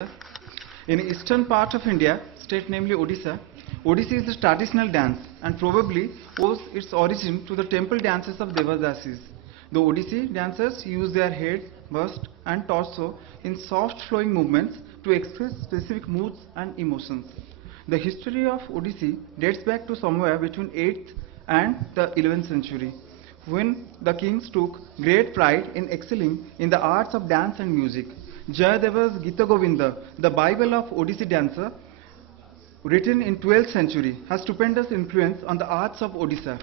In eastern part of India, state namely Odisha, Odissi is a traditional dance and probably owes its origin to the temple dances of Devadasis. The Odissi dancers use their head, bust and torso in soft flowing movements to express specific moods and emotions. The history of Odissi dates back to somewhere between 8th and the 11th century, when the kings took great pride in excelling in the arts of dance and music. Jayadeva's Gita Govinda, the Bible of Odissi dancer, written in 12th century, has stupendous influence on the arts of Odisha.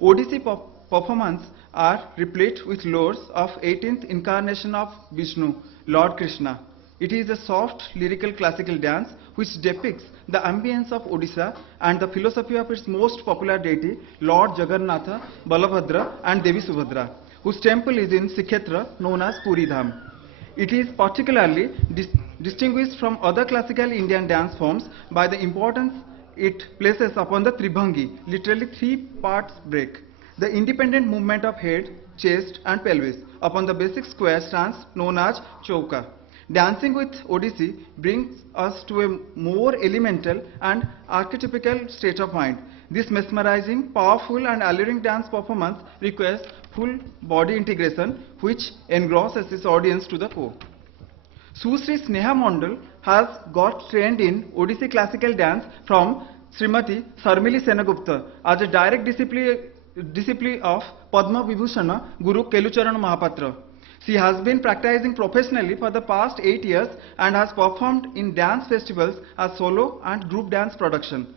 Odissi performance are replete with lores of 18th incarnation of Vishnu, Lord Krishna. It is a soft lyrical classical dance which depicts the ambience of Odisha and the philosophy of its most popular deity, Lord Jagannatha, Balabhadra and Devi Subhadra, whose temple is in Sikhetra known as Puri Dham. It is particularly distinguished from other classical Indian dance forms by the importance it places upon the Tribhangi, literally three parts break, the independent movement of head, chest and pelvis upon the basic square stance known as Chauka. Dancing with Odissi brings us to a more elemental and archetypical state of mind. This mesmerizing, powerful and alluring dance performance requires full body integration which engrosses its audience to the core. Susri Sneha Mondal has got trained in Odissi classical dance from Srimati Sarmili Senagupta as a direct disciple of Padma Vibhushana Guru Kelucharan Mahapatra. She has been practicing professionally for the past 8 years and has performed in dance festivals as solo and group dance production.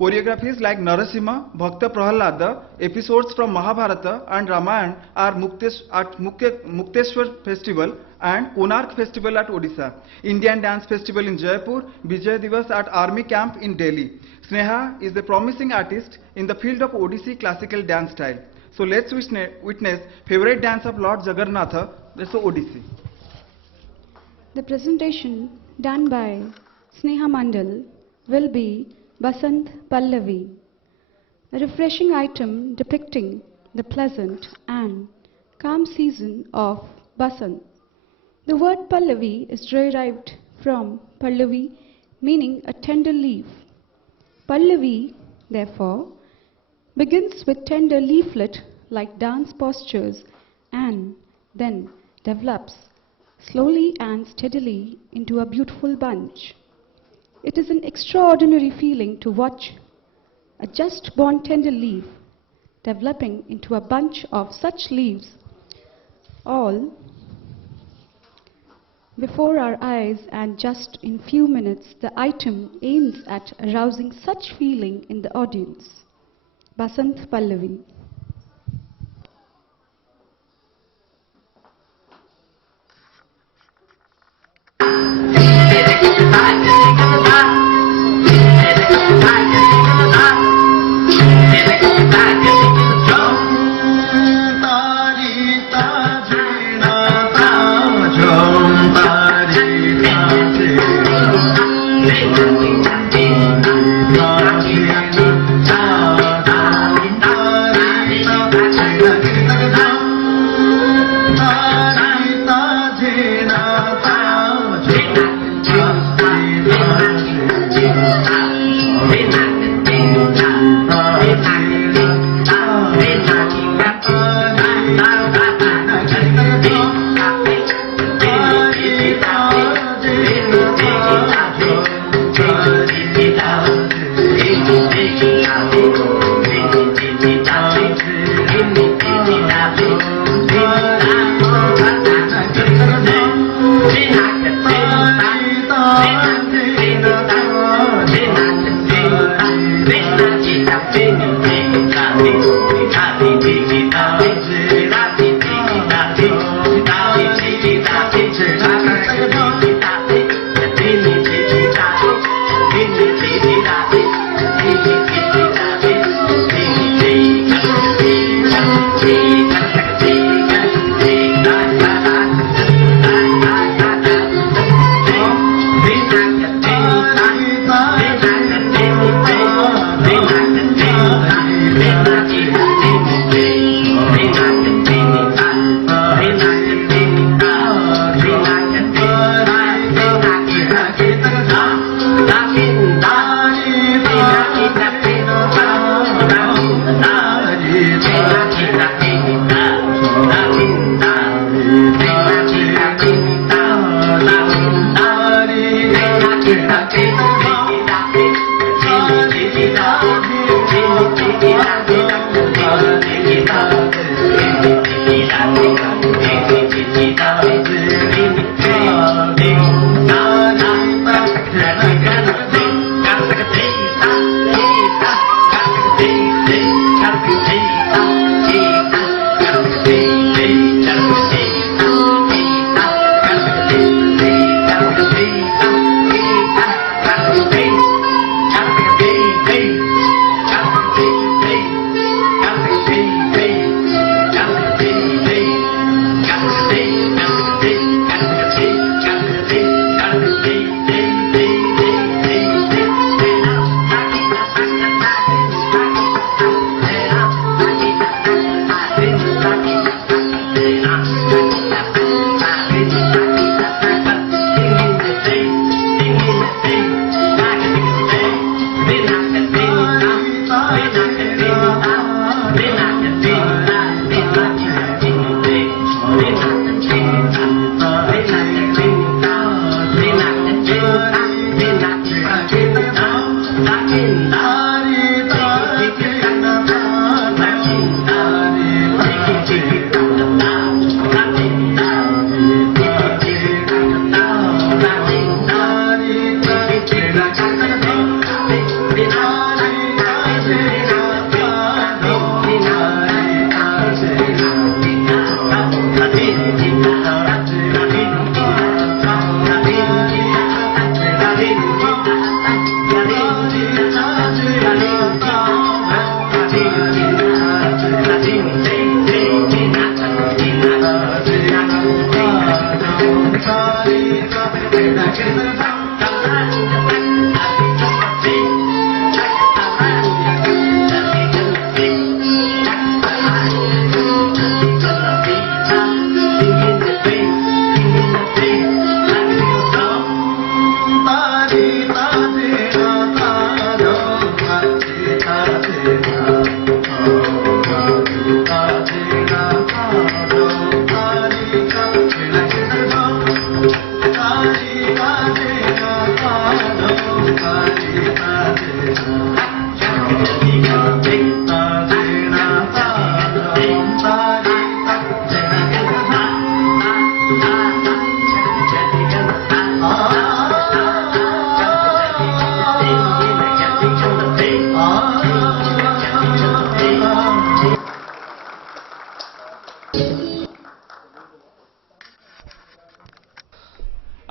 Choreographies like Narasimha, Bhakta Prahalada, episodes from Mahabharata and Ramayana are at Mukteshwar Festival and Konark Festival at Odisha, Indian Dance Festival in Jaipur, Vijay Divas at Army Camp in Delhi. Sneha is a promising artist in the field of Odissi classical dance style. So let's witness favorite dance of Lord Jagannatha, the Odissi. The presentation done by Sneha Mandal will be Basant Pallavi, a refreshing item depicting the pleasant and calm season of Basant. The word Pallavi is derived from Pallavi, meaning a tender leaf. Pallavi, therefore, begins with tender leaflet-like dance postures and then develops slowly and steadily into a beautiful bunch. It is an extraordinary feeling to watch a just-born tender leaf developing into a bunch of such leaves, all before our eyes, and just in few minutes the item aims at arousing such feeling in the audience. Basant Pallavi.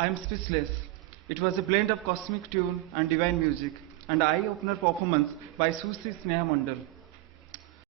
I am speechless. It was a blend of cosmic tune and divine music, and eye-opener performance by Sushri Sneha Mandal.